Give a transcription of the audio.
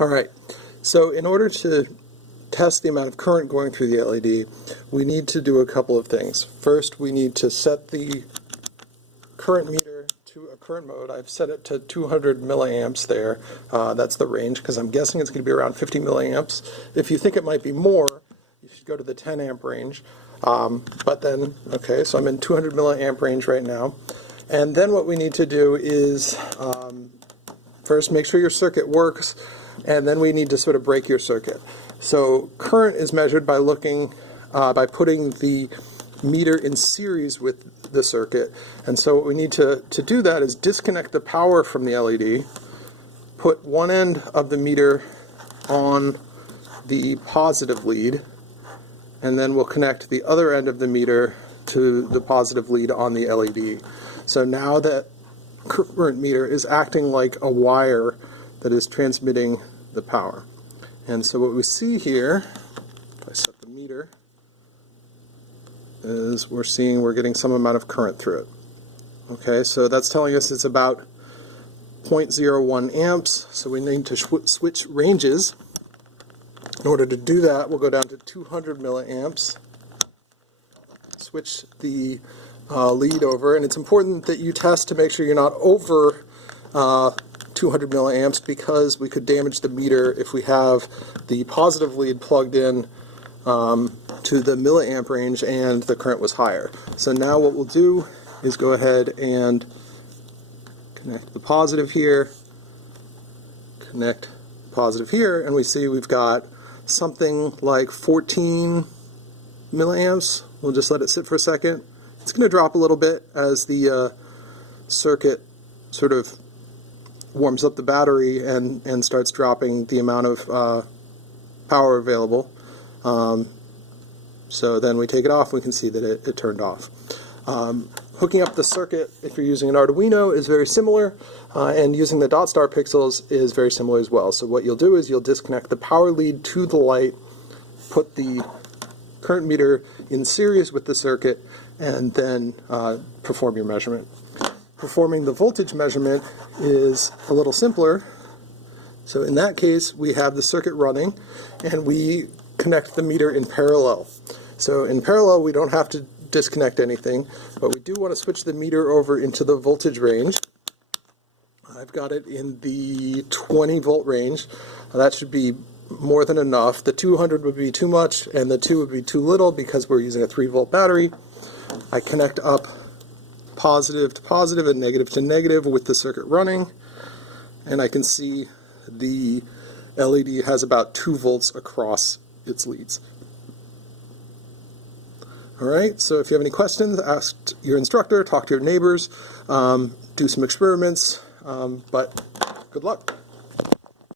All right, so in order to test the amount of current going through the LED, we need to do a couple of things. First, we need to set the current meter to a current mode. I've set it to 200 milliamps there. That's the range, because I'm guessing it's going to be around 50 milliamps. If you think it might be more, you should go to the 10 amp range. But then, okay, so I'm in 200 milliamp range right now. And then what we need to do is first make sure your circuit works, and then we need to sort of break your circuit. So current is measured by looking, by putting the meter in series with the circuit. And so what we need to do that is disconnect the power from the LED, put one end of the meter on the positive lead, and then we'll connect the other end of the meter to the positive lead on the LED. So now that current meter is acting like a wire that is transmitting the power. And so what we see here, if I set the meter, is we're getting some amount of current through it. Okay, so that's telling us it's about 0.01 amps, so we need to switch ranges. In order to do that, we'll go down to 200 milliamps, switch the lead over, and it's important that you test to make sure you're not over 200 milliamps, because we could damage the meter if we have the positive lead plugged in to the milliamp range and the current was higher. So now what we'll do is go ahead and connect the positive here, connect positive here, and we see we've got something like 14 milliamps. We'll just let it sit for a second. It's going to drop a little bit as the circuit sort of warms up the battery and starts dropping the amount of power available. So then we take it off, we can see that it turned off. Hooking up the circuit, if you're using an Arduino, is very similar, and using the DotStar pixels is very similar as well. So what you'll do is you'll disconnect the power lead to the light, put the current meter in series with the circuit, and then perform your measurement. Performing the voltage measurement is a little simpler. So in that case, we have the circuit running, and we connect the meter in parallel. So in parallel, we don't have to disconnect anything, but we do want to switch the meter over into the voltage range. I've got it in the 20 volt range. That should be more than enough. The 200 would be too much, and the 2 would be too little because we're using a 3 volt battery. I connect up positive to positive and negative to negative with the circuit running, and I can see the LED has about 2 volts across its leads. Alright, so if you have any questions, ask your instructor, talk to your neighbors, do some experiments, but good luck.